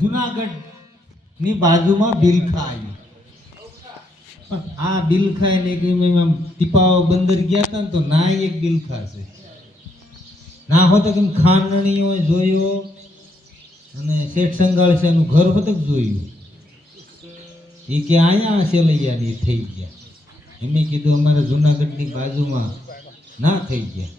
જુનાગઢ ની બાજુમાં બિલખા આવ્યું. પણ આ બિલખા ને કે આમ ટીપાવ બંદર ગયા હતા ને તો ના એક બિલખા છે ના હોતો કેમ ખાનણીઓ જોયો અને શેઠ સંગાળ છે એનું ઘર હોત જોયું એ કે અહીંયા સેલૈયા ની થઈ ગયા. એમે કીધું અમારે જુનાગઢ ની બાજુમાં ના થઈ ગયા.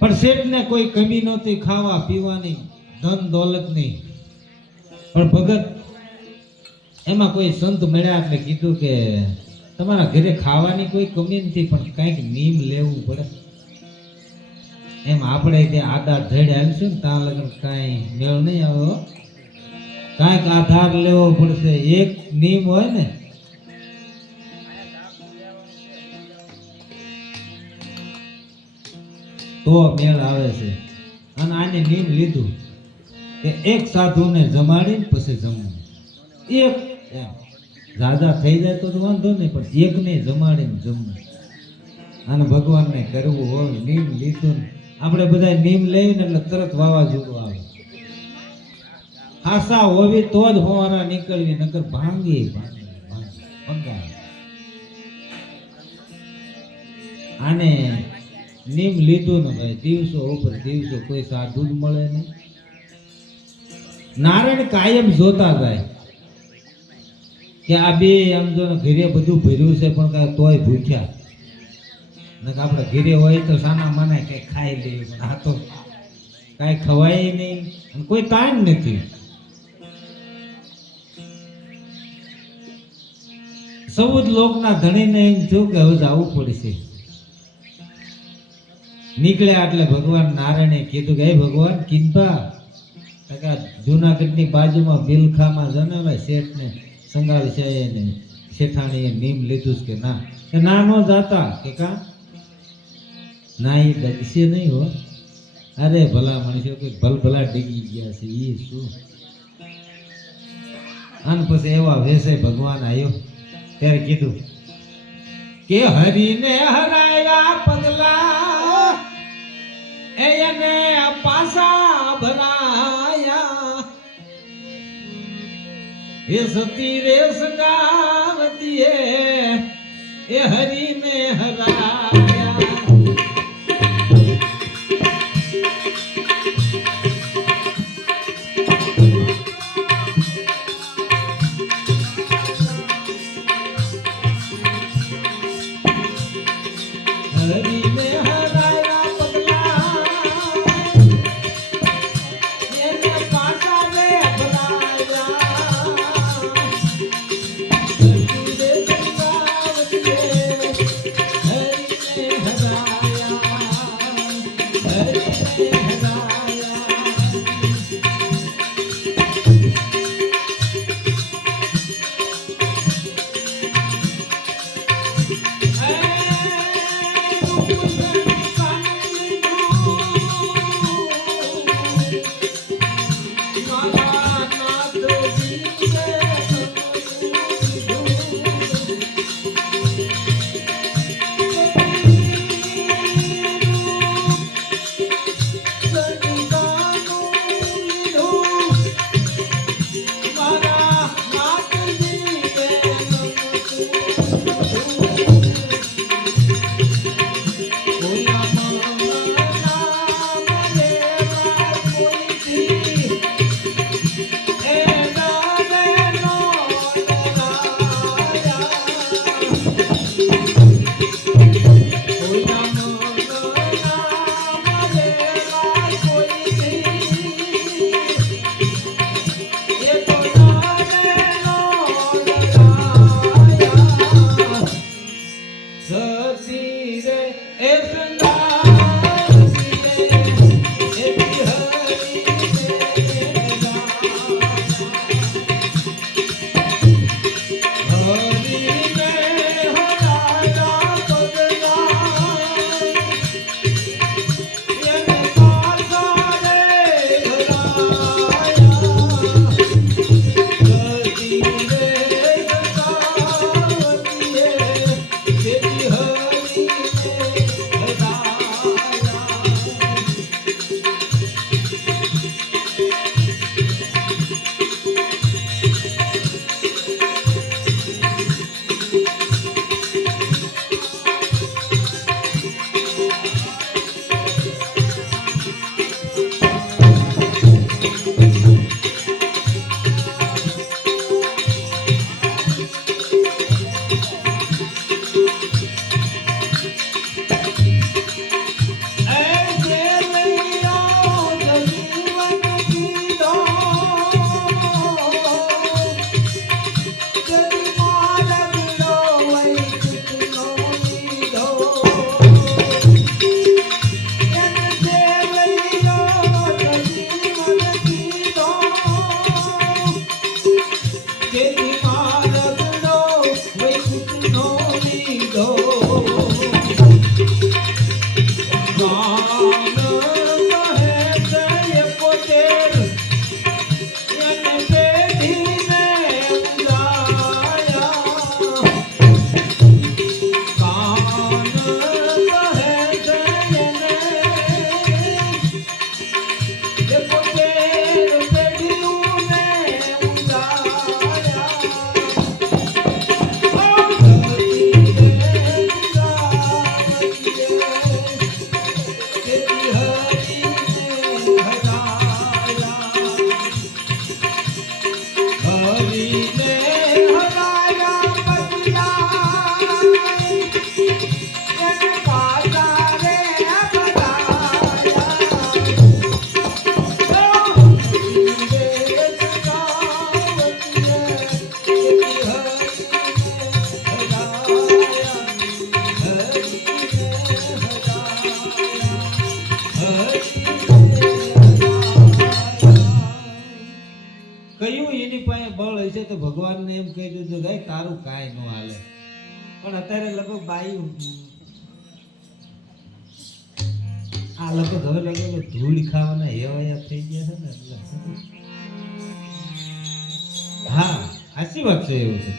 પણ શેઠ ને કોઈ કમી નહોતી ખાવા પીવાની ધન દોલત નહીં. પણ ભગત એમાં કોઈ સંત મળ્યા એટલે કીધું કે તમારા ઘરે ખાવાની કોઈ કમી નથી પણ કંઈક નીમ લેવું પડે. એમ આપણે ત્યાં આધાર ધડ હાલશું ને ત્યાં લગન કાંઈ મેળ નહીં આવ્યો. કાંઈક આધાર લેવો પડશે. એક નીમ હોય ને તો મેળ આવે છે. અને આને નીમ લીધું કે એક સાધુને જમાડીને પછી જમવું. એક એમ રાજા થઈ જાય તો વાંધો નહીં પણ એકને જમાડીને જમવું. અને ભગવાનને કરવું હોય. નીમ લીધું ને આપણે બધા નીમ લઈને એટલે તરત વાવાઝોડું આવે. આશા હોવી તો જ હોવાના નીકળવી નકર ભાંગી ભંગાય. આને નીમ લીધું ને ભાઈ દિવસો ઉપર દિવસો કોઈ સાધુ જ મળે નહીં. નારાયણ કાયમ જોતા જાય કે આ બે આમ જો ઘરે બધું ભર્યું છે પણ કાંઈ તોય ભૂખ્યા. આપણે ઘરે હોય તો સાના માના કઈ ખાઈ લઈએ પણ આ તો કાંઈ ખવાય નહીં અને કોઈ તાણ નથી. સૌ જ લોકના ધણીને એમ થયું કે હવે જવું પડશે. નીકળ્યા એટલે ભગવાન નારાયણે કીધું કે હે ભગવાન કિંપા જુનાગઢની બાજુમાં બિલખામાં જણાવાય શેઠને સંગાળ છે ને શેઠાણીએ નીમ લીધું કે ના કે ના નો જાતા કે કા ના એ ડગશે નહીં હો. અરે ભલા મનુષ્યો કે ભલભલા ડીગી ગયા છે એ શું. અને પછી એવા વેસે ભગવાન આવ્યો ત્યારે કીધું કે હરીને હરાયા પગલા એને પાસા ભરાયા એ સતી રે સંગાવતી એ હરીને હરાયા. હશે તો ભગવાનને એમ કહી દીધું કે તારું કાંઈ ન હાલે. પણ અત્યારે લગભગ બાયું આ લગભગ હવે લગભગ ધૂળ ખાવાના હેવાયા થઈ ગયા છે ને એટલે હા સાચી વાત છે. એવું છે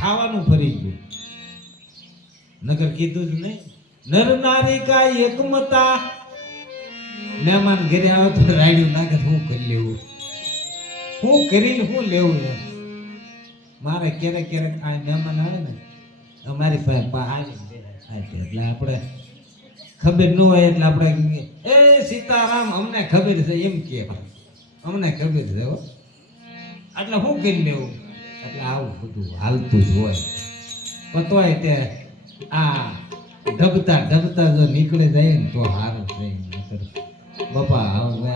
ખાવાનું ફરી ગયું. નગર કીધું જ નહીં નર નારી કા એકમતા. મહેમાન ઘરે આવે તો રાડ્યું નાખે હું કરી લેવું, હું કરીને હું લેવું એમ. મારે ક્યારેક ક્યારેક આ મહેમાન આવે ને અમારી પાસે એટલે આપણે ખબર ન હોય એટલે આપણે એ સીતારામ અમને ખબર છે એમ કે અમને ખબર છે હો એટલે હું કરી લેવું. એટલે આવું બધું હાલતું જ હોય. પતવાય તે આ ઢબતા જો નીકળે જાય ને તો સારું થઈ. બાપા હવે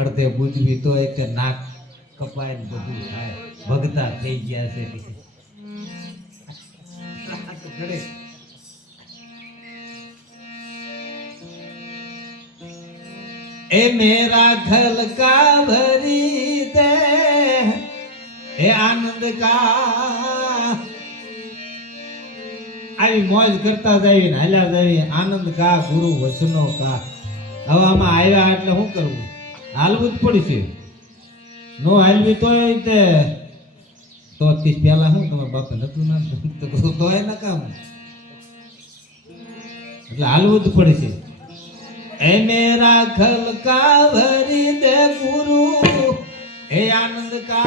અડધે બુજવી તો એક નાક કપાય ને બધું થાય. ભગતા થઈ ગયા છે ए मेरा खल का भरी दे हे आनंद का. આવી મોજ કરતા જઈએ ને હાલ્યા જઈએ. આનંદ કા ગુરુ વચનો કા. હવે આમાં આવ્યા એટલે શું કરવું? હાલવું જ પડશે. નો હાલવી તો પેલા શું તમારા બાપે નતું ના તો ના કામ એટલે હાલવું જ પડશે. ए मेरा खल का भरी दे गुरु हे आनंद का.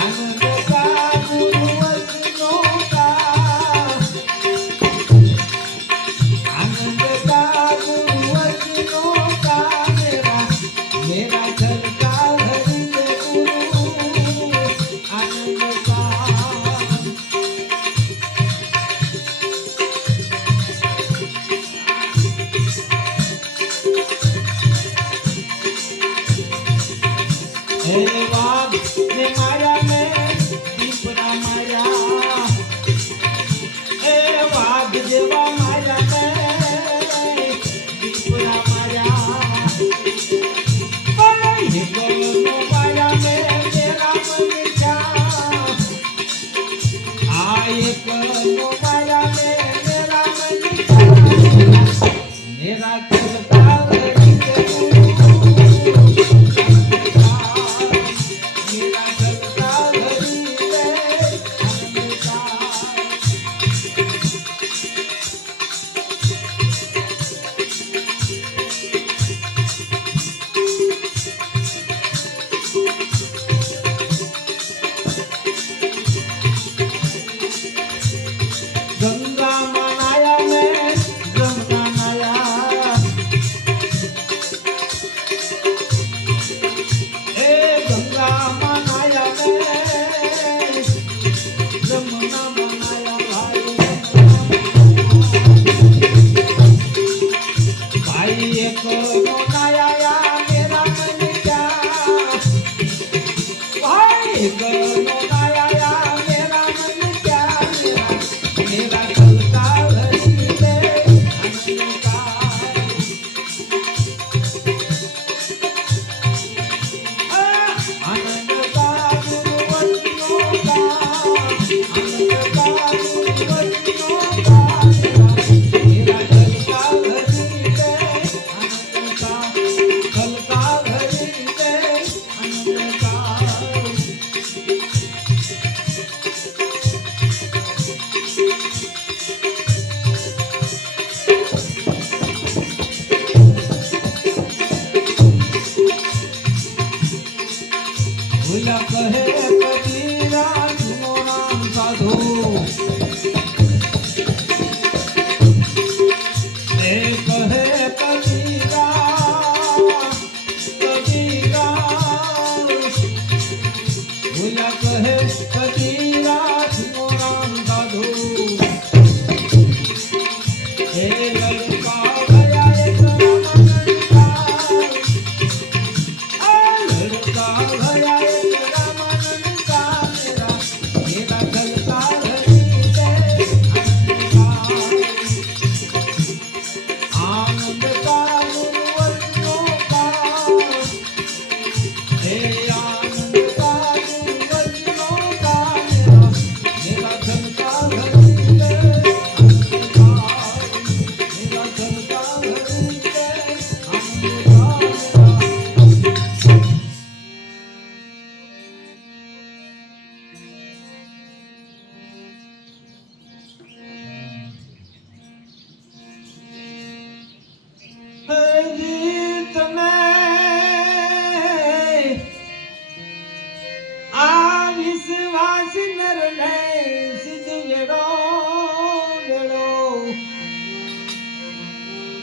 आनंद का गुरु वचनो का. आनंद का गुरु वचनो का. मेरा खल का भरी दे गुरु आनंद का.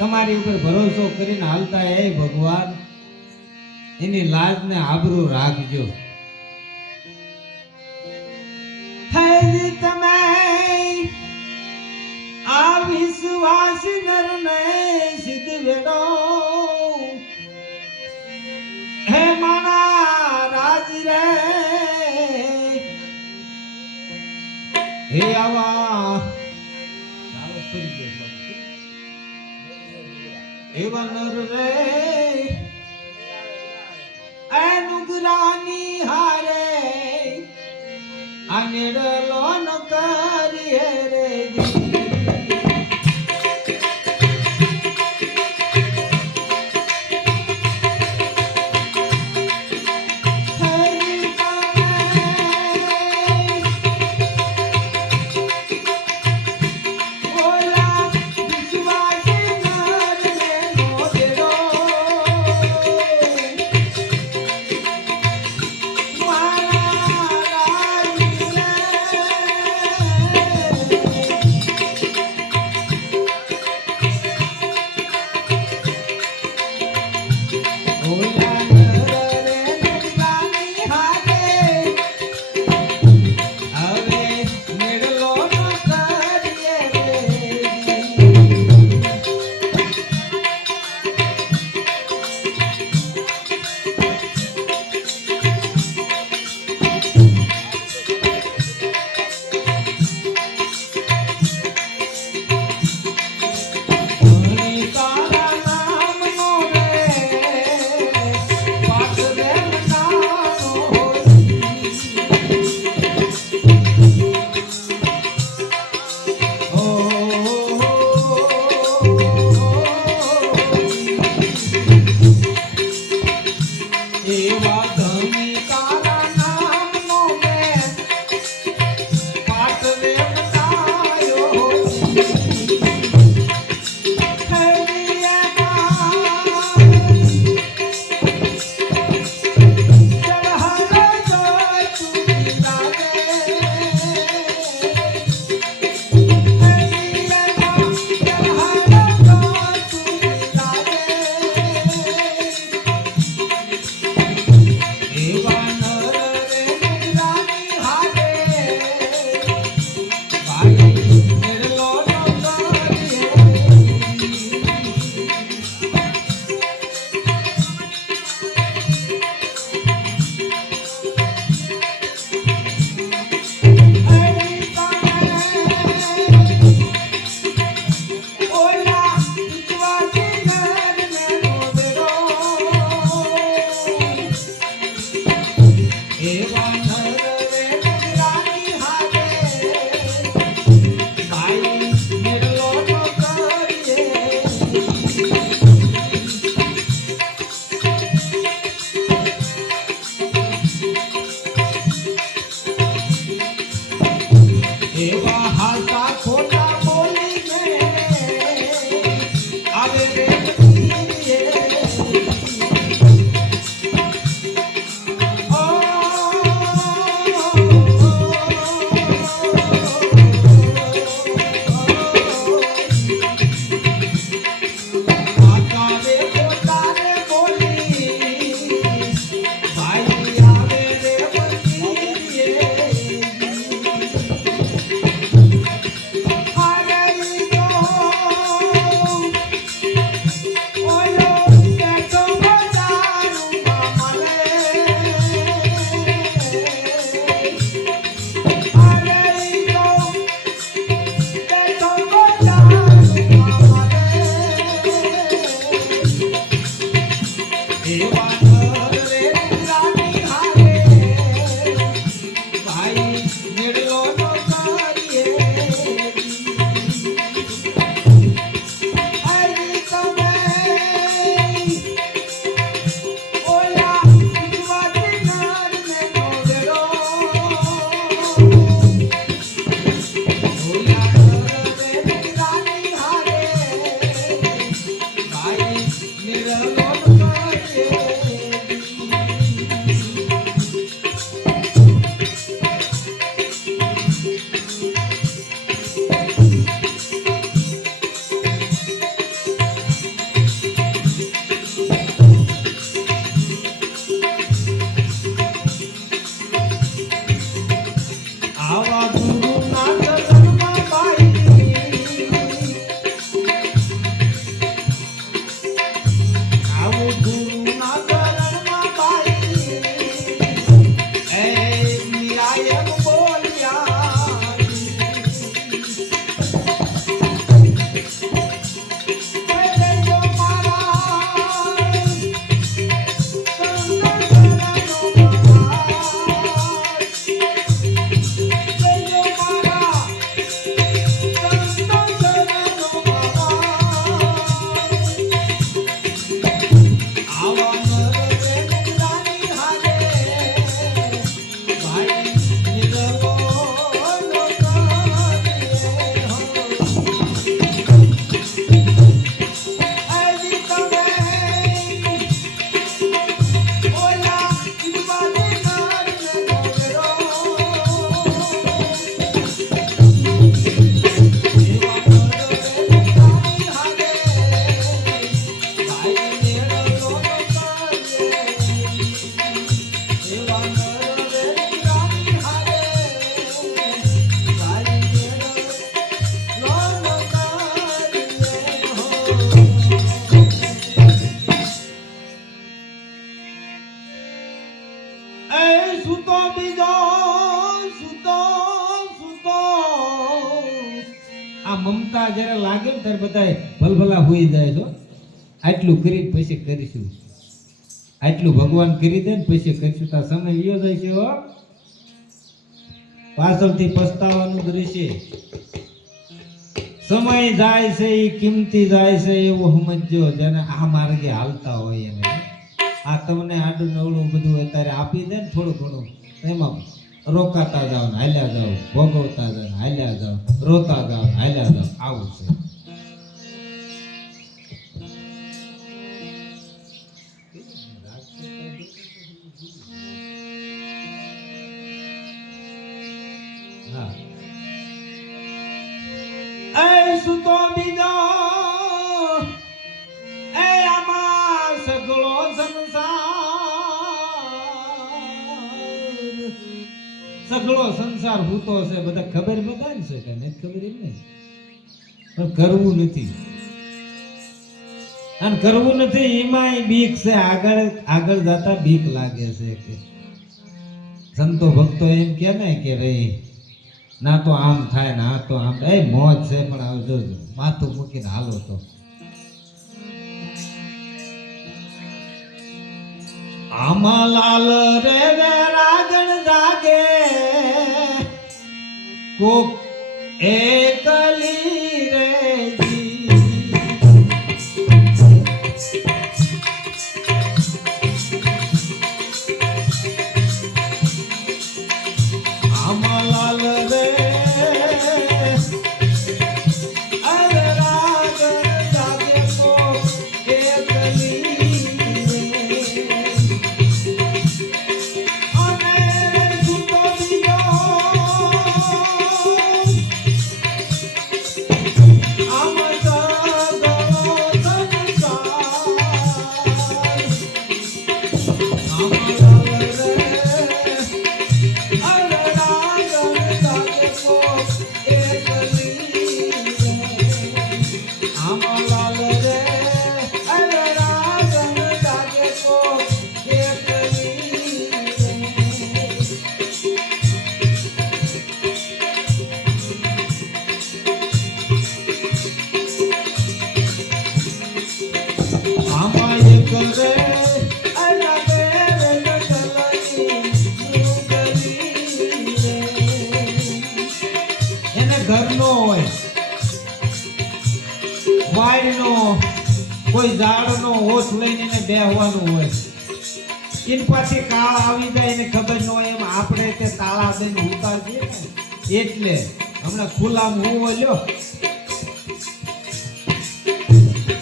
તમારી ઉપર ભરોસો કરીને હાલતા એ ભગવાન એની લાજ ને આબરૂ રાખજો. હજી તમે આ વિશ્વાસ નરને સિદ્ધ વેડો હે માણા રાજ રે હે આવા એવા નર રે અનુગ્રાની હારે આનેડલો ન કરીએ રે આ મમતા જ્યારે લાગે ને ત્યારે બધા ભલભલા હોઈ જાય છો. આટલું કરી પછી કરીશું, આટલું ભગવાન કરી દે ને પછી કરીશું. તાર સમય વિયો જાય છે હો, પાછળથી પસ્તાવાનું રહેશે. સમય જાય છે એ કિંમતી જાય છે એવું સમજજો. જેને આ માર્ગે હાલતા હોય એને આ તમને આડું નવડું બધું અત્યારે આપી દે ને થોડું ઘણું, એમાં રોકાતા જાઓ ને હાલ્યા જાઓ, ભોગવતા જાઓ ને હાલ્યા જાઓ, રોતા જાઓ ને હાલ્યા જાઓ, આવું છે. હા, સુતો બીજો એ આમાં સગળો સગળો સંસાર હૂતો છે. બધા ખબર બધા છે કે નથી ખબર એમ નહીં, પણ કરવું નથી. અને કરવું નથી એમાંય બીક છે. આગળ જતા બીક લાગે છે કે સંતો ભક્તો એમ કે ને કે ભાઈ ના તો આમ થાય ને આ તો આમ. એ મોજ છે પણ હવે જોજો માથું મૂકીને હાલો તો. આમાં લાલ રે રાગણ જાગે કોક એકલી રે આમાં લાલ રે અરે રાગણ જાગે કોક એકલી કોઈ ઝાડનો ઓછ લઈને બેહવાનું હોય. એની પાછી કાળ આવી જાય એને ખબર ન હોય. એમ આપણે તે તાળા દઈને ઉતારીએ ને એટલે હમણાં ખુલ્લામાં હું લ્યો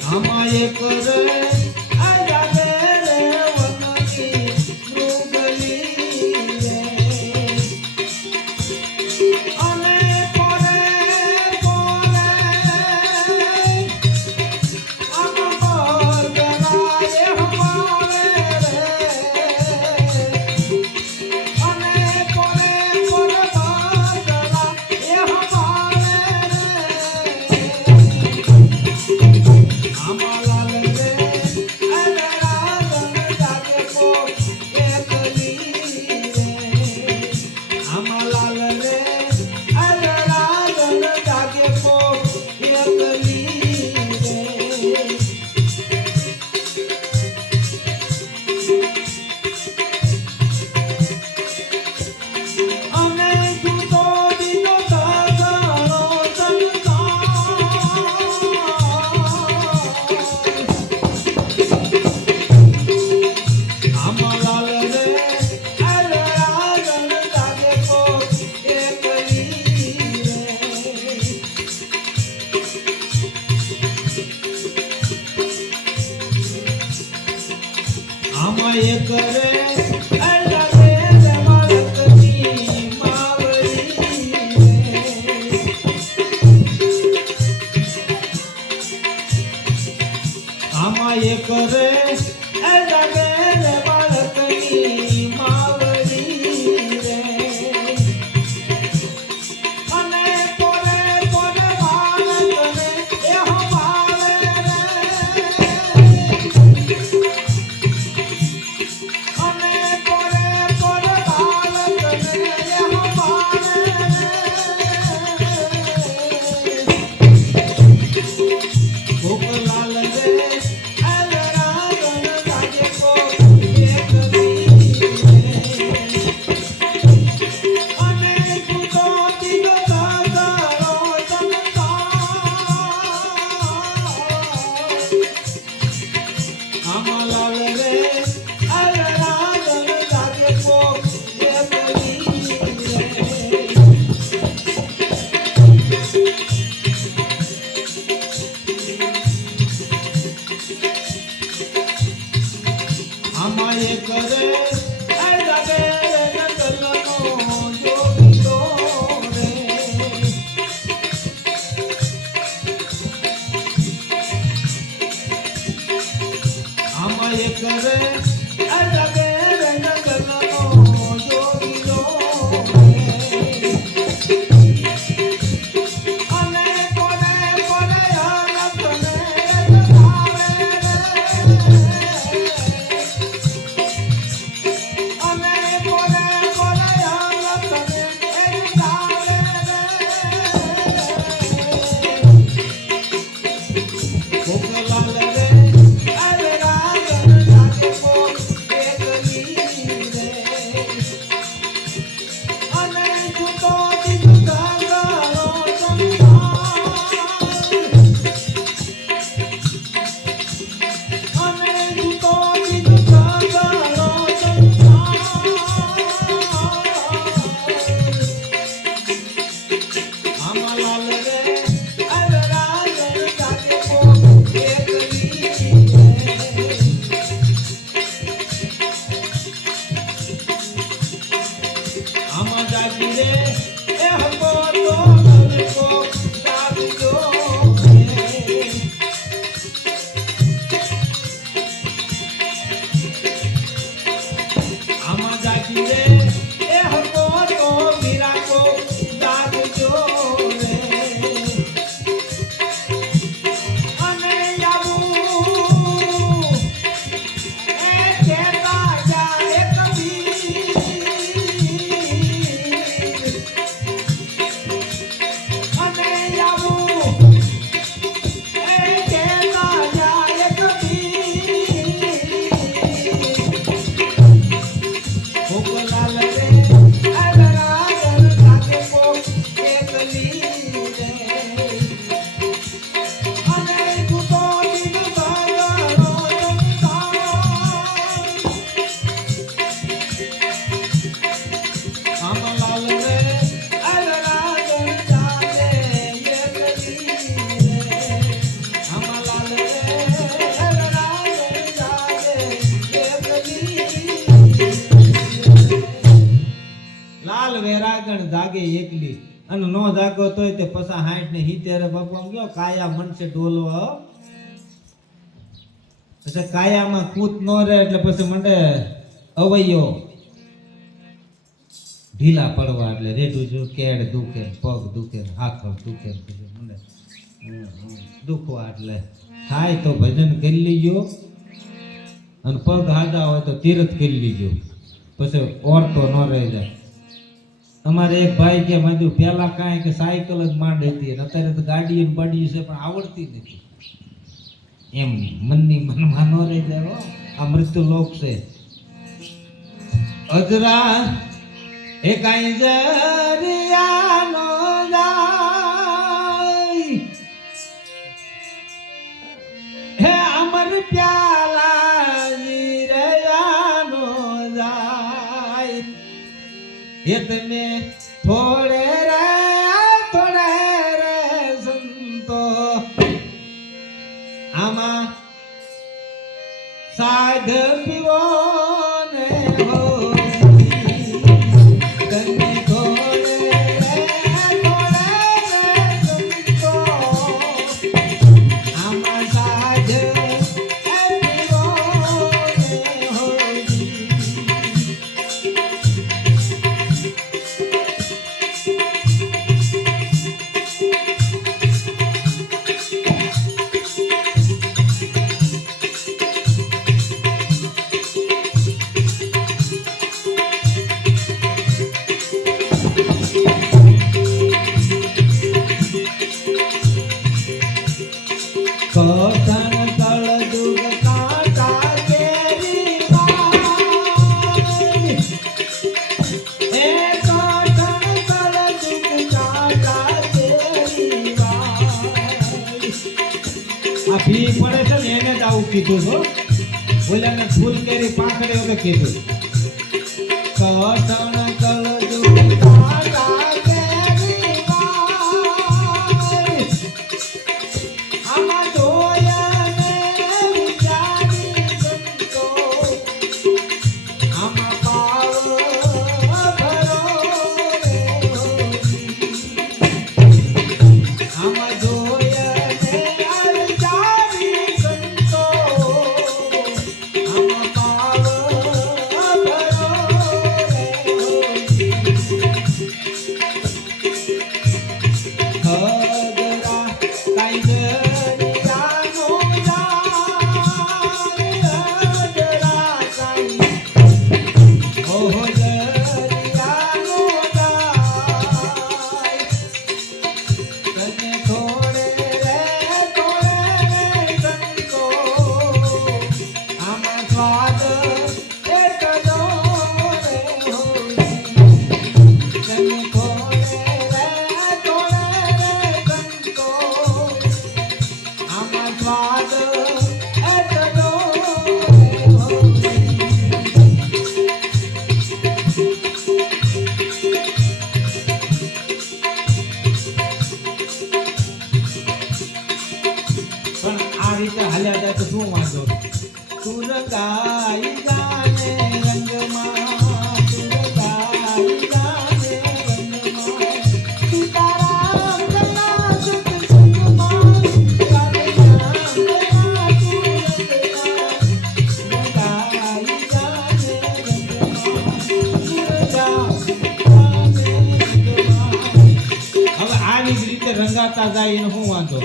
આમાં એક રે એક રે આમાં એક રે બાળકની માવડી રે અને પોરે પોરે બાળકને એ હવાલે રે અને પોરે પોરે બાળકને એ હવાલે રે કરે અલગે રંગ ગલનો જોગીલો અને કોને કોને આનંદને ભાવે અને કોને કોને આનંદને ભાવે કોકલાલ રે અરે રાગન લાગે કો એકલી રે અને જુતો દીધા ગાળો અને જુતો દીધા ગાળો આમાલાલ રે અરે રાગન લાગે કો એકલી રે આમાં જાગી રે એ હકો તો હકો જાગજો રે આમાં જાગી રે એ હકો તો મીરા કો જાગજો રે અને આવું એ કહેતા જાય કબીર અને આવું એ કહેતા જાય કબીર કોકલાલ રે અરે રાગન લાગે કો એકલી રે અને જુતો દીધા ગાળો આમાલાલ રે અરે રાગન જાગે એકલી રે આમાલાલ રે અરે રાગન જાગે એકલી લાલ વેરાગણ જાગે એકલી અને નો જાગો તોય તે પસા 60 ને 70 બાપા ગયો કાયા મનસે ડોલવો પછી કાયામાં કૂત નો રહે એટલે પછી મંડે અવૈયો ઢીલા પડવા એટલે રેડું જો કેડ દુખે પગ દુખે હાથ દુખે પછી મંડે દુખવા એટલે થાય તો ભજન કરી લીજો અને પગ હાજા હોય તો તીર્થ કરી લીજો પછી ઓરતો ન રહી જાય અમારે એક ભાઈ કે માજુ પેલા કાંઈ કે સાયકલ જ માંડ હતી અને અત્યારે તો ગાડી ને બાડી છે પણ આવડતી નથી એમ મનની મનમાં ન રહી જાય હો. આ મૃત્યુ લોક છે અજરા એ કાંઈ જરિયા નો જાય હે અમર પ્યાલા જીરયા નો જાય એ તમે થોડે રે સંતો આમાં સાધ પીવો ને હો તમે થોડે રે સંતો આમાં સાધ પીવો ને હો કથન કળ દુગ કાંટા કેરી વાય એ કથન કળ દુગ કાંટા કેરી વાય આ ભી પડે છે ને એને જ આવું કીધું છો ઓલાને ફૂલ કેરી પાંખડે તો કીધું કથન કળ દુગ કાંટા કેરી વાય આમાં જોયા ને વિચારી સંતો આમાં પાવ ભરો રે આમાં જોયા ને વિચારી સંતો આમાં શું વાંધો તું રંગાઈ જાને રંગમાં તું રંગાઈ જાને રંગમાં સીતારામ ના સત્સંગમાં રાધે રામ ના તું રંગાઈ જાને રંગમાં હવે આવી જ રીતે રંગાતા જાય એનો શું વાંધો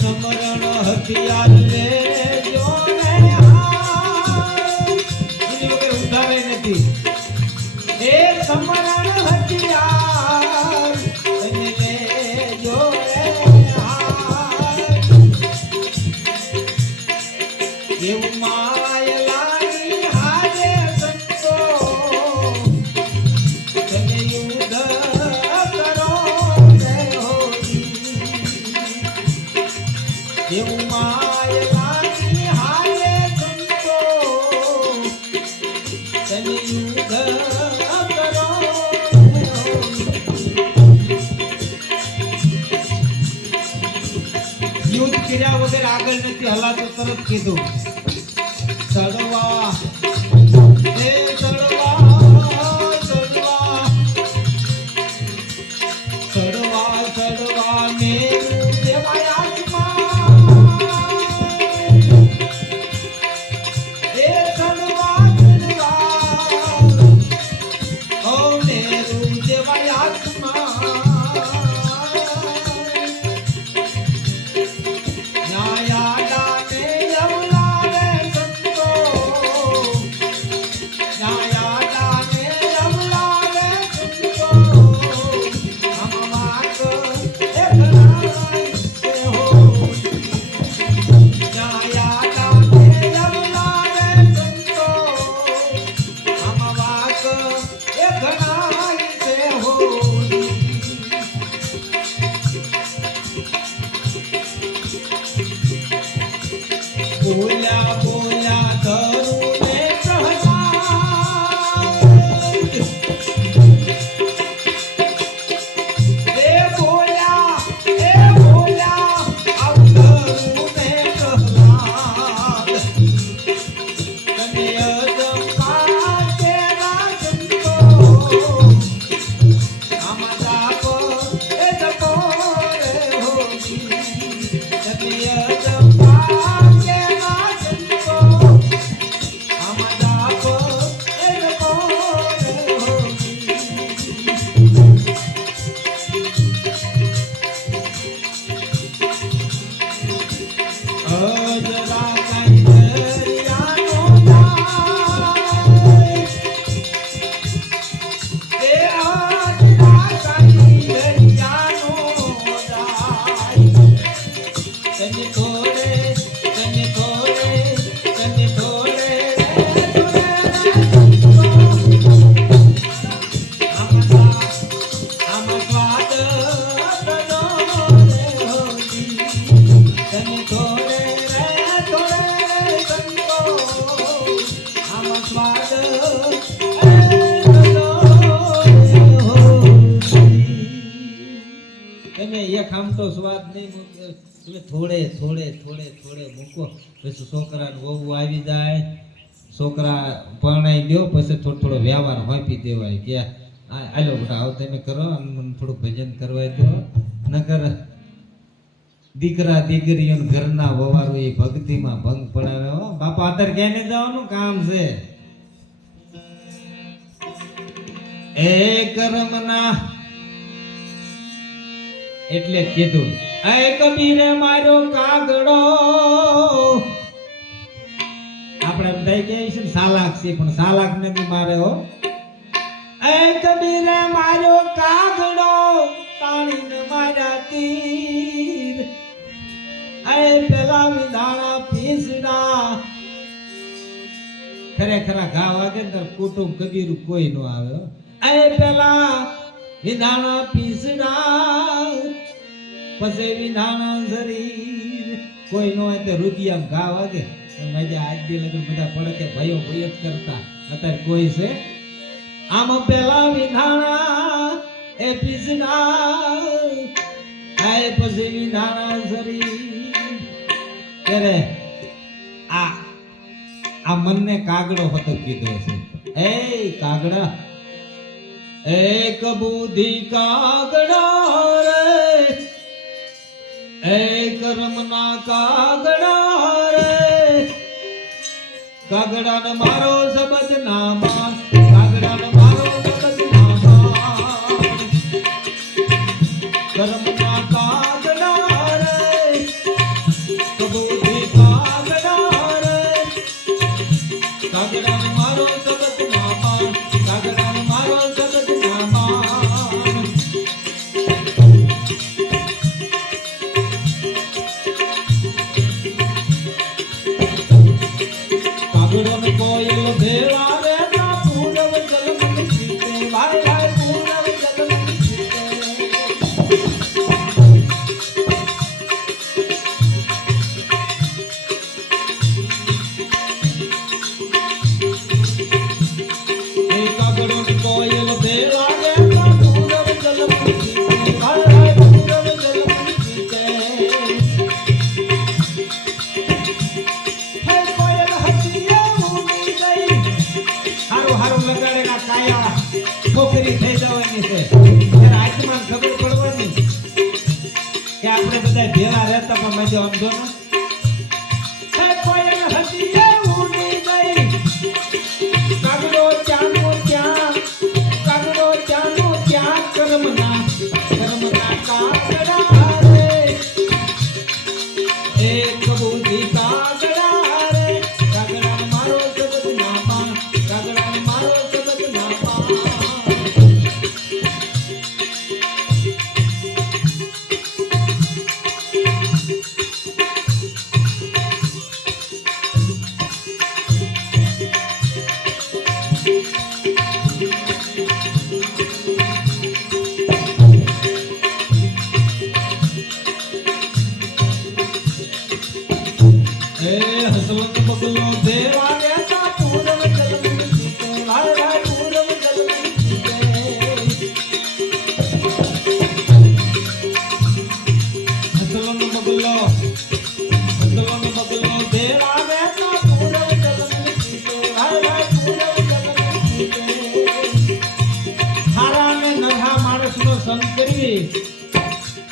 સમરણ હથિયાર લે જો ને એની વગર ઉધારે નથી એ સમરણ હથિયાર એને લે જો એવું માય લાગી હાજે સંતો તમે યુદ્ધ કરો રે હોરી એવું માય લાગી હાજે સંતો તમે યુદ્ધ કરો રે હોરી યુદ્ધ કર્યા વગર આગળ નથી હલાતો તરત કીધું ચડવા એ ચડવા મેરું દેવાય આત્મા એ ચડવા ઓ મેરું દેવાય આત્મા ન્યાયા દાને અવલાવે સંતો બોલ્યા બોલ્યા ધરું ને પ્રહલાદ એ બોલ્યા આવું ધરું ને પ્રહલાદ તને અજંપા તેરા સંતો આમાં જાપ એ જપો રે હોગી તને અજંપા તેરા સંતો આમાં જાપ એ જપો રે હોગી અજરા કાઈ દરિયાનો જાય એ અજરા કાઈ દરિયાનો જાય તને થોડે રે થોડે આમાં સ્વાદ બનો રે હોગી તને થોડે સંતો આમાં સ્વાદ બનો રે હોગી તમે એક આમ તો સ્વાદ નહીં મૂકો તમે થોડે મૂકો પછી છોકરાને વહુ આવી જાય છોકરા પરણાઈ ગયો પછી થોડો વ્યવહાર વાપી દેવાય કે આલો બેટા આવો તમે કરો અને મને થોડું ભજન કરવા દો નકર દીકરા દીકરીઓ ઘરના વવારો એ ભક્તિમાં ભંગ પડાવે હો બાપા અત્યારે ક્યાંય જવાનું કામ છે એ કર્મના એટલે કીધું એ કબીરે માર્યો કાગડો આપણે બધા કહે છે ને સાલાક છે પણ સાલાક નથી મારે હો એ કબીરે માર્યો કાગડો તાણીને માર્યા તીર એ પેલા વિધાણા પીસડા ખરેખરા ઘા વાગે ને કુટુંબ કબીર કોઈ નો આવે એ પેલા વિધાણા પીસડા પછી વિધાણા શરીર કોઈ નો હોય તો રૂપિયા ઘા વાગે મજા આજ દી લગન બધા પડે કે ભાઈઓ ભાઈ જ કરતા અત્યારે કોઈ છે આમ પેલા વિધાણા એ પીસડા એ પછી વિધાણા શરીર ત્યારે આ મનને કાગડો હતો કીધો છે એ કાગડા એક બુદ્ધિ કાગડા રે એક રમના કાગડા રે કાગડાને મારો શબ્દ ના માન કાગડાને મારો શબ્દ ના માન કર્મના કાગડા રે બુદ્ધિ કાગડા રે કાગડાને મારો શબ્દ ના માન કાગડાને મારો શબ્દ ના માન કાગડોને કોયલ ભેળા રે ના પૂનમ જલમન સીતે વાય વાય પૂનમ જલમન સીતે કાગડોને કોયલ ભેળા રે ના પૂનમ જલમન સીતે વાય વાય પૂનમ જલમન સીતે હે કોયલ હસીએ ઉડી ગઈ હારું લગાડેલા કાયા છોકરી થઈ જવાની છે ત્યારે આત્માને ખબર પડવાની કે આપણે બધા ભેળા રહેતા પણ મજા સમજો ને હે કોયલ હસીએ ઉડી ગઈ કાગડો ચાનો ત્યાં કર્મના કાગડા રે એક બુદ્ધિ કાગડા રે કાગડાને મારો શબ્દ ના માન કાગડાને મારો શબ્દ ના માન હે હસલો બગલો દેવા દેતા પૂરવ જલમ જીતે ભાઈ ભાઈ પૂરવ જલમ જીતે હસલો બગલો દેવા દેતા પૂરવ જલમ જીતે ભાઈ ભાઈ પૂરવ જલમ જીતે હારા ને નરહા માણસનો સંગ કરી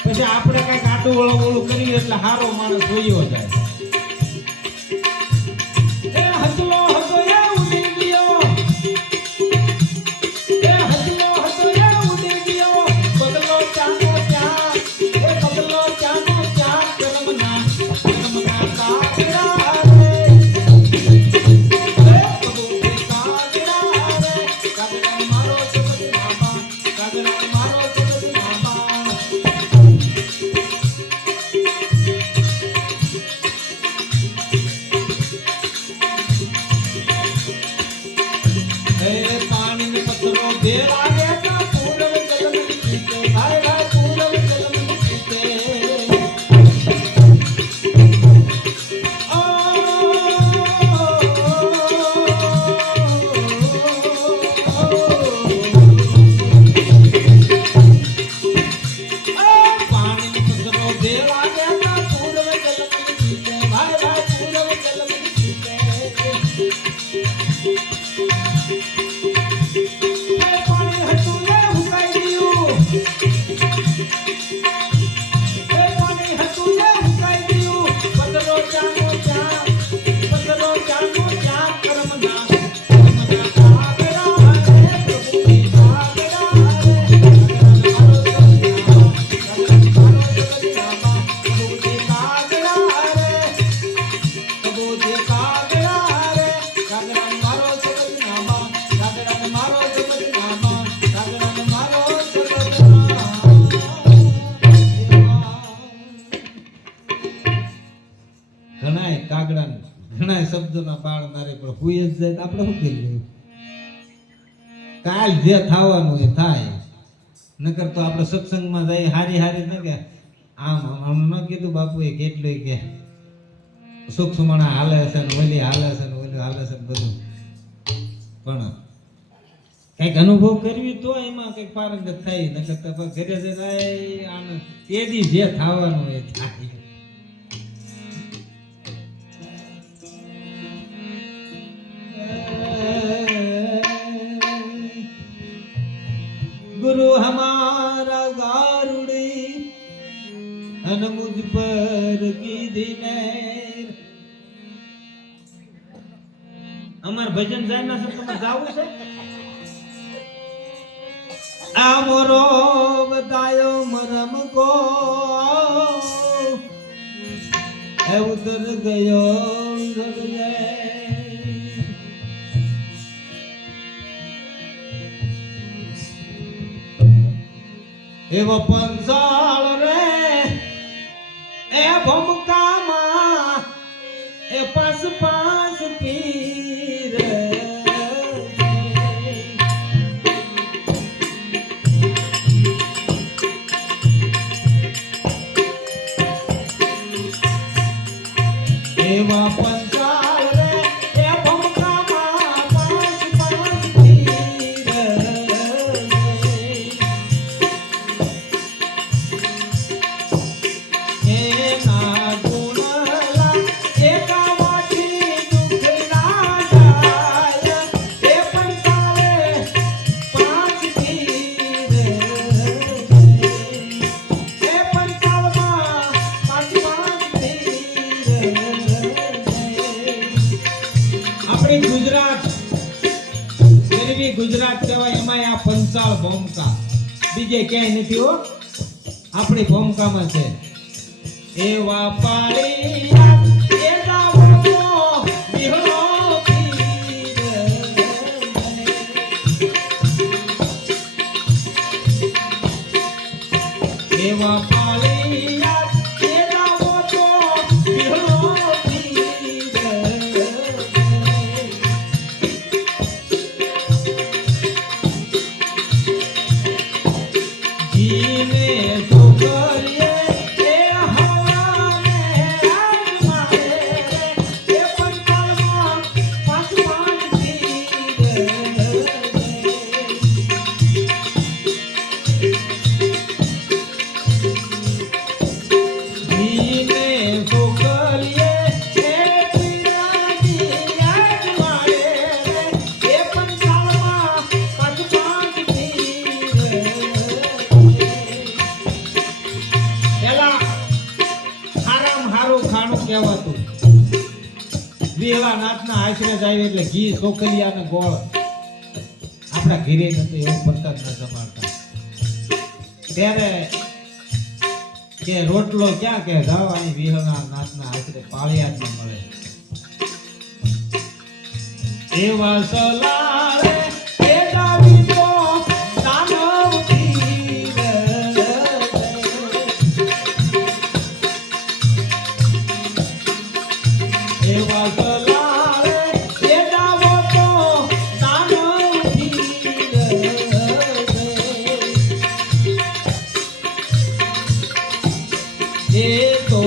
પછી આપણે કઈક આટું વળું કરીએ એટલે હારો માણસ જોયો જાય એ હસલો હસો એ ઉડી ગયો એ હસલો હસો એ ઉડી ગયો બગલો ચાનો ચા એ બગલો ચાનો ચા કરમના કાગડા રે એ બગલો કાગડા રે કાગડા મારો જગત નામા કાગડા મારો જગત નામા પાણી ને પથ્થરો ભેળા દેતા પૂરવ જલમ જીતે ભાઈ ભાઈ પૂરવ જલમ જીતે પાણી ને પથ્થરો ભેળા દેતા પૂરવ જલમ જીતે ભાઈ ભાઈ પૂરવ જલમ જીતે ઘણા શબ્દોના બાળ મારે પણ હુઈ જ જાય આપણે શું કરીએ કાલ જે થવાનું એ થાય નકર તો આપણે સત્સંગમાં જઈએ હારી હારી ન કે આમ આમ ન કીધું બાપુએ કેટલું કે સૂક્ષ્મણા હાલે છે ને ઓલી હાલે છે ને ઓલી હાલે છે બધું પણ કઈક અનુભવ કરવી તો એમાં કઈક પારંગત થાય નકર તો ઘરે જઈને આને તેદી જે થવાનું એ થાય गुरु हमारा गारुड़ी अन मुझ पर कीधी मेर અમાર ભજન જાય ના છે તમે જાવું છે આ મોરો બતાયો મરમ કો એ ઉતર ગયો રગલે એવો પંચાળ રે એ ભમકામાં એ પાસ પાસ પીર એવા પંચાળ રે એ ભમકામાં પાસ પાસ પીર ગુજરાત કહેવાય એમાં આ પંચાળ ભોમકા બીજે ક્યાંય નથી હો આપણી ભોમકામાં છે એવા પાળિયા એ ગાવો બિહરો પીર એવા પાળિયા એ ગાવો તો બિહરો જીને તો કરીએ એ હવાને સારું ખાણું કહેવાતું. વિહળા નાથના આશરે જાય એટલે ઘી ચોખલિયા ને ગોળ આપણા ઘીરે નથી એવું પ્રસાદ ના જમાડતા. ત્યારે કે રોટલો ક્યાં કે જાવ અહીં વિહળા નાથના આશરે પાળિયાદમાં મળે. એવા સલારે એ દાવી તો દાનવ ધીર એવા સલારે એ દાવો તો દાનવ ધીર એ તો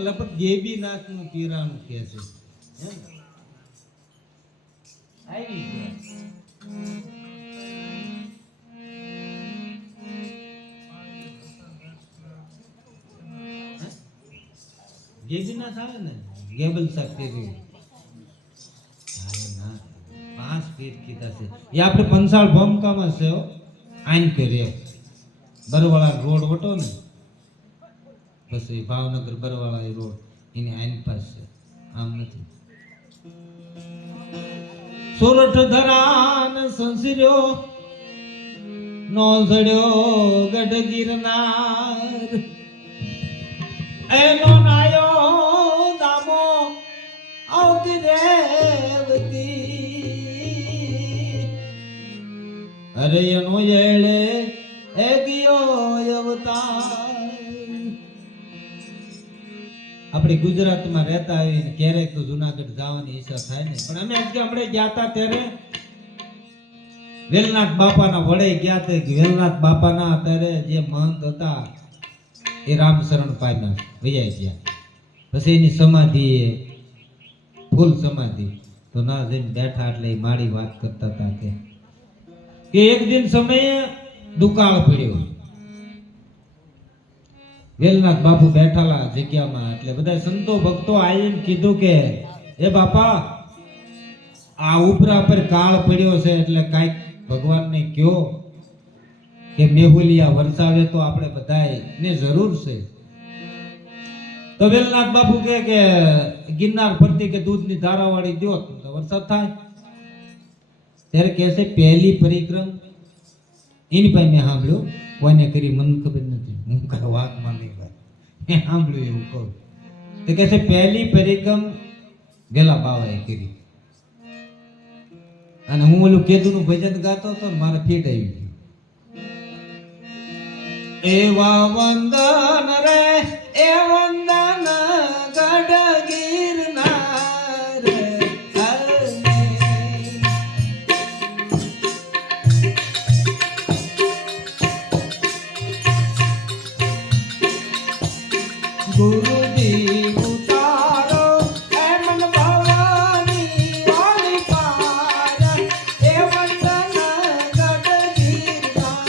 લગભગ ગેબીનાથ નું પીરાણું કે છે આવી ગેબીનાથ આવે ને ગેબલ શક્તિ ના 5 ફીટ કીધા છે એ આપણે પંસાળ ભમકામાં છે આઈન કરે બરવાળા રોડ વટો ને પછી ભાવનગર બરવાળા રોડ એની આઈન પાસે આમ નથી સોરઠ ધરાન સંસર્યો નો જડ્યો ગઢ ગિરનાર એનો નાયો દામો આવતી રેવતી અરે એનો એળે એ ગયો અવતાર આપણે ગુજરાતમાં રહેતા આવીને ક્યારેક તો જુનાગઢ જવાની ઈચ્છા થાય ને પણ અમે આજે આપણે ગયા હતા ત્યારે વેલનાથ બાપાના વડે ગયા હતા કે વેલનાથ બાપાના અત્યારે જે મહંત હતા એ રામશરણ પામ્યા વૈયા ગયા પછી એની સમાધિ ફૂલ સમાધિ તો ના જઈને બેઠા એટલે મારી વાત કરતા હતા કે એક દિન સમયે દુકાળ પડ્યો વેલનાથ બાપુ બેઠાલા જગ્યામાં એટલે બધા સંતો ભક્તો આવીને કીધું કે એ બાપા આ ઉપરા પર કાળ પડ્યો છે એટલે કાંઈક ભગવાનને કયો કે મેહુલિયા વરસાવે તો આપણે બધાય ને જરૂર છે તો વેલનાથ બાપુ કે ગિરનાર પરથી કે દૂધની ધારાવાળી દો તો વરસાદ થાય ત્યારે કહે છે પહેલી પરિક્રમ એની પાસે મેં સાંભળ્યું કોઈને કરી મને ખબર નથી હું કઈ વાત માની મેં સાંભળ્યું એવું કહું તો કહે છે પહેલી પરિક્રમ વેલા બાવાએ કરી અને હું ઓલું કેદુનું ભજન ગાતો હતો ને મારે ફીટ આવી ગયું એવા વંદન રે એ વંદન ગઢ ગિરનાર ગુરુજી ઉતારો એમન ભવાની વાલી પાર એ વંદન ગઢ ગિરનાર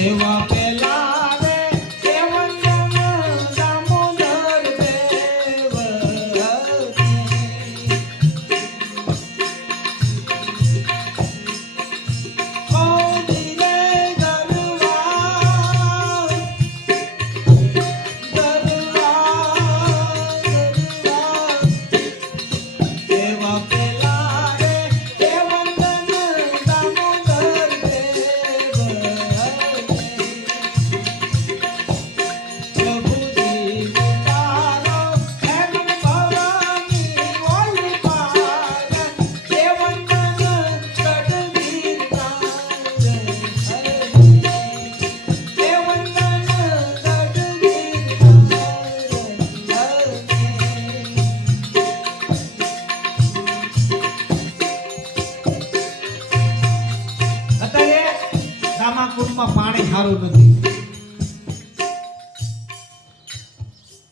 એવા પેલા રે એ વંદન દામોદર દેવ પાણી સારું નથી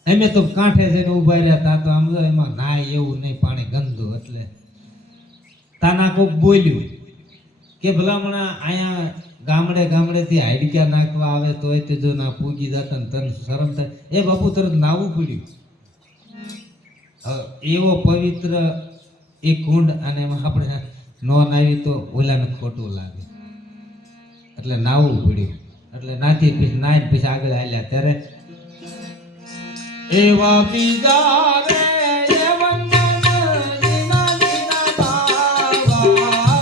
એમે તો કાંઠે જઈને ઉભા રહ્યા તા તો આમ એમાં નાય એવું નહીં પાણી ગંદુ એટલે તાના કોક બોલ્યું કે ભલામણા અહીંયા ગામડેથી હાડક્યા નાખવા આવે તો તે જો ના પૂગી જતા ને તને શરમ થાય એ બાપુ તરત નાવું પડ્યું એવો પવિત્ર એ કુંડ અને એમાં આપણે નો નાવી તો ઓલાને ખોટું લાગે એટલે નાવું પડ્યું એટલે નાથી પછી નાઈ પછી આગળ હાલ્યા ત્યારે એવા બીજા રે એ વંદન જીના જીના બાવા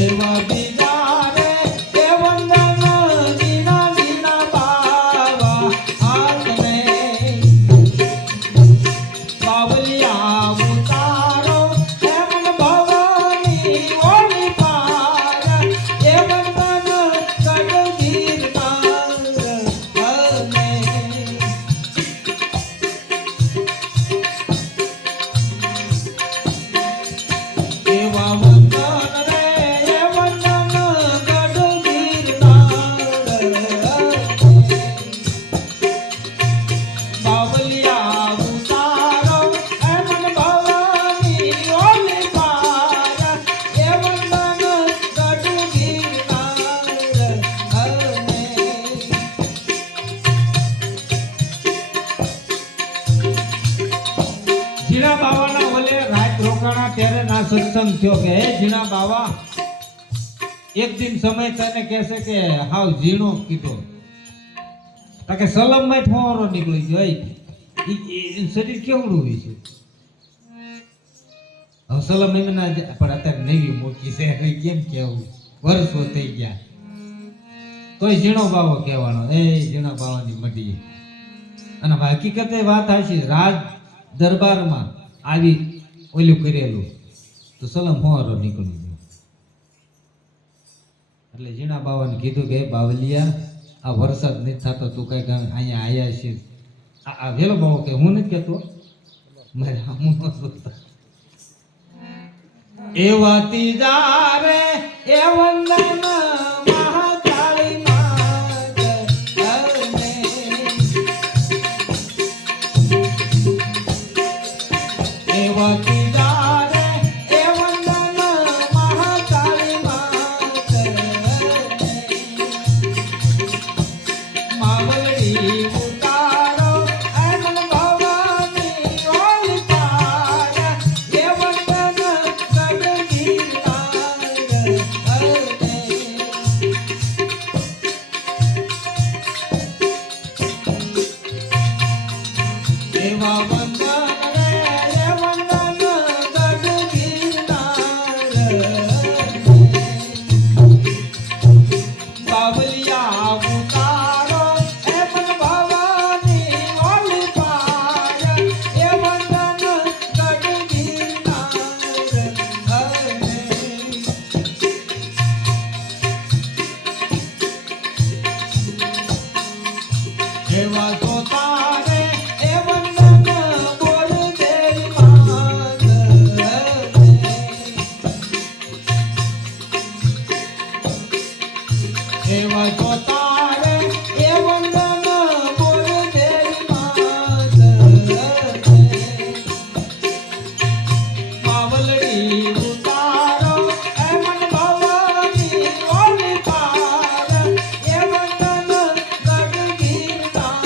એવા બીજા રે એ વંદન જીના જીના બાવા આત્મે બાવલિયા ઉતારો એમન ભવાની ઓલી પાર એ વંદન આ સત્સંગ થયો કે હે ઝીણા બાવા એક દિન સમય તને કહેશે કે હાવ ઝીણો કીધો તાકે સલમ માં ફોરો નીકળી ગયો એ શરીર કેવડું હોય છે હવે સલમ એમ ના પણ અત્યારે નવી મૂકી છે કેમ કેવું વર્ષો થઈ ગયા તોય ઝીણો બાવો કહેવાનો એ ઝીણા બાવાની મઢી અને હકીકતે વાત હશે રાજ દરબારમાં આવી ઓલું કરેલું તો સલમ ફોરો નીકળી ગયો એટલે ઝીણા બાવાને કીધું કે બાવલિયા આ વરસાદ નથી થતો તું કઈ અહીંયા આયા છે આ વેલો બાવો કે હું નથી કહેતો મારે હું એવા તીજા રે એ વંદન મહાકાળી માત એવા તીજા રે એ વંદન મહાકાળી માત માવડી ઉતારો એમ ભવાની ઓલી પાર એ વંદન એવા વંદન રે એ વંદન ગઢ બાવલિયા ઉતારો એ પણ ભવાની ઓલી પાર એ વંદન ગઢ એવા જોતા રે એ વંદન બોલ દેવી માત એવા જોતા રે એ વંદન બોલ દેવી માત માવલડી ઉતારો એ મન ભવાની ઓલી પાર એ વંદન ગઢ ગીરનાર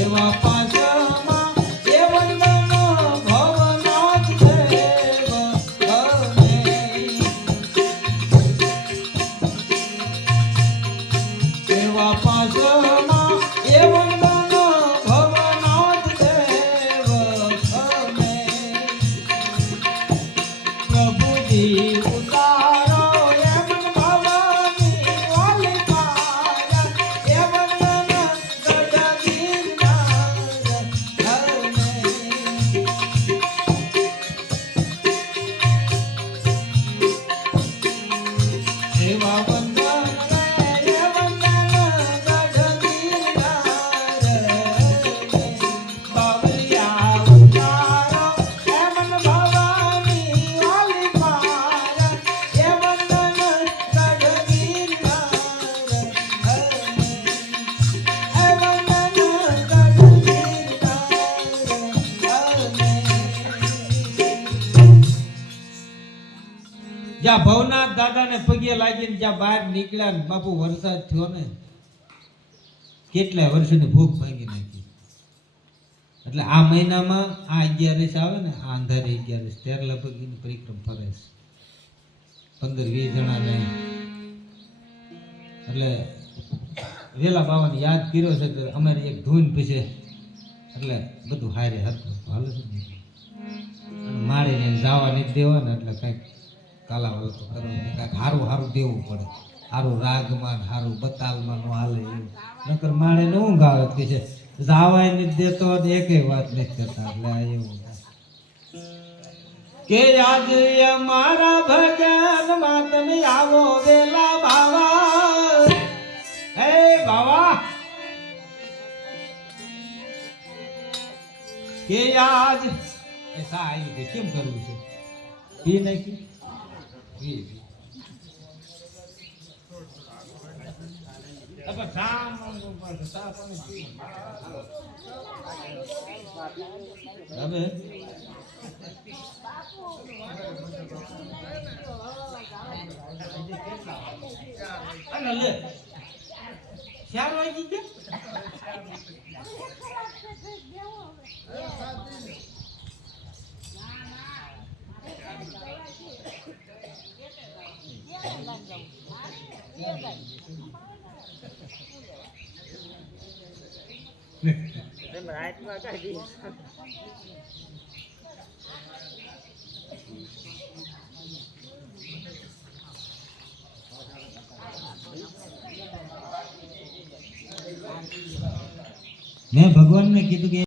એવા પાસમાં એ વંદન ભવનાથ દેવ એવા પાસમાં એ વંદન ભવનાથ દેવ પ્રભુજી ઉતારો એમ ભવાની ઓલી પાર એ વંદન ગઢ ગીરનાર એવા વંદન રે એ વંદન ગઢ ગીરનાર બાવલિયા ઉતારો એ મન ભવાની ઓલી પાર એ વંદન ગઢ ગીરનાર એ વંદન ગઢ ગીરનાર જ્યાં ભવનાથ દાદાને પગે લાગીને જ્યાં બહાર નીકળ્યા ને બાપુ વરસાદ થયો ને કેટલા વર્ષની ભૂખ ભાંગી નાખી એટલે આ મહિનામાં આ 11 આવે ને આ અંધારી 11 ત્યારે લગભગ એની પરિક્રમ ફરે છે 15-20 જણાને એટલે વેલા બાવાને યાદ કર્યો છે કે અમારી એક ધૂન પછી એટલે બધું હારે હરખું હાલે છે ને અને મારે ને જવા નથી દેવા ને એટલે કંઈક કાલાવાલ તો કરવાનું કાંઈક સારું દેવું પડે સારું રાગમાં સારું બતાલમાં નો હાલે એવું નકર માળે ને ઊંઘ આવે કે છે જાવાય નથી દેતો ને એકેય વાત નથી કરતા એટલે આ એવું કે આજે અમારા ભજનમાં તમે આવો વેલા બાવા હે બાવા કે આજ એસા આવી છે કેમ કરવું છે પી નાખી પી अब शाम पर साफ अबे 4 વાગી ગયા મેં ભગવાનને કીધું કે